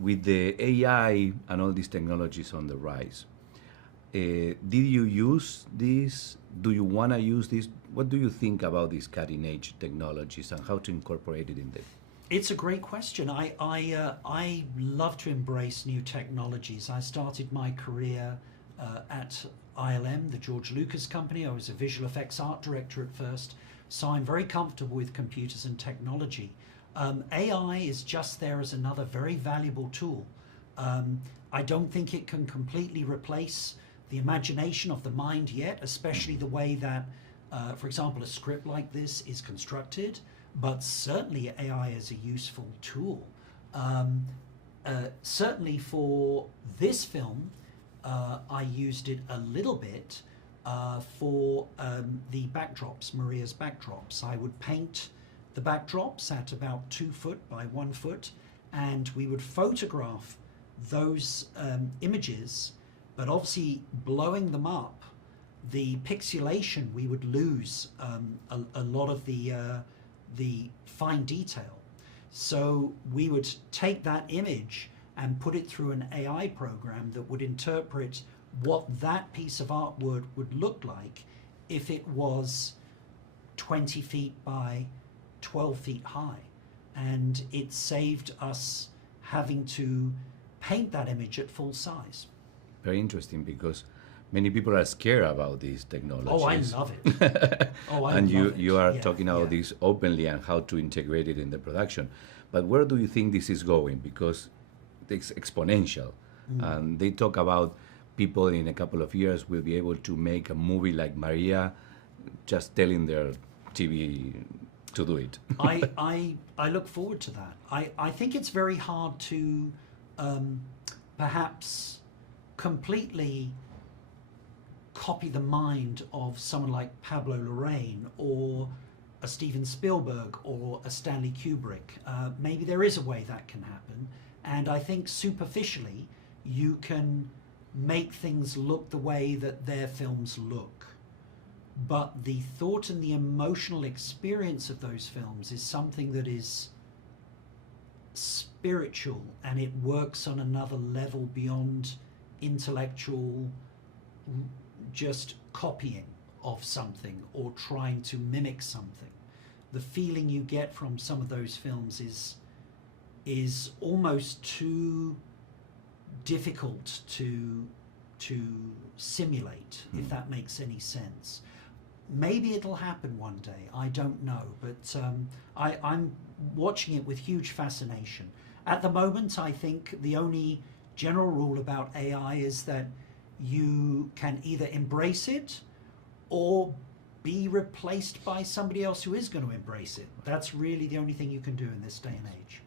With the AI and all these technologies on the rise, did you use this? Do you want to use this? What do you think about these cutting edge technologies and how to incorporate it in the? It's a great question. I love to embrace new technologies. I started my career at ILM, the George Lucas company. I was a visual effects art director at first, so I'm very comfortable with computers and technology. AI is just there as another very valuable tool. I don't think it can completely replace the imagination of the mind yet, especially the way that, for example, a script like this is constructed, but certainly AI is a useful tool. Certainly for this film, I used it a little bit for the backdrops, Maria's backdrops. I would paint the backdrops at about 2 foot by 1 foot, and we would photograph those images, but obviously blowing them up, the pixelation, we would lose a lot of the fine detail. So we would take that image and put it through an AI program that would interpret what that piece of artwork would look like if it was 20 feet by 12 feet high. And it saved us having to paint that image at full size. Very interesting, because many people are scared about these technologies. Oh, I love it. Oh, I and love it. you are Yeah, talking about this openly and how to integrate it in the production. But where do you think this is going? Because it's exponential. And they talk about people in a couple of years will be able to make a movie like Maria, just telling their TV to do it. I look forward to that. I think it's very hard to perhaps completely copy the mind of someone like Pablo Larraín or a Steven Spielberg or a Stanley Kubrick. Maybe there is a way that can happen, and I think superficially you can make things look the way that their films look. But the thought and the emotional experience of those films is something that is spiritual, and it works on another level beyond intellectual just copying of something or trying to mimic something. The feeling you get from some of those films is almost too difficult to simulate, if that makes any sense. Maybe it'll happen one day, I don't know, but I'm watching it with huge fascination. At the moment, I think the only general rule about AI is that you can either embrace it or be replaced by somebody else who is going to embrace it. That's really the only thing you can do in this day and age.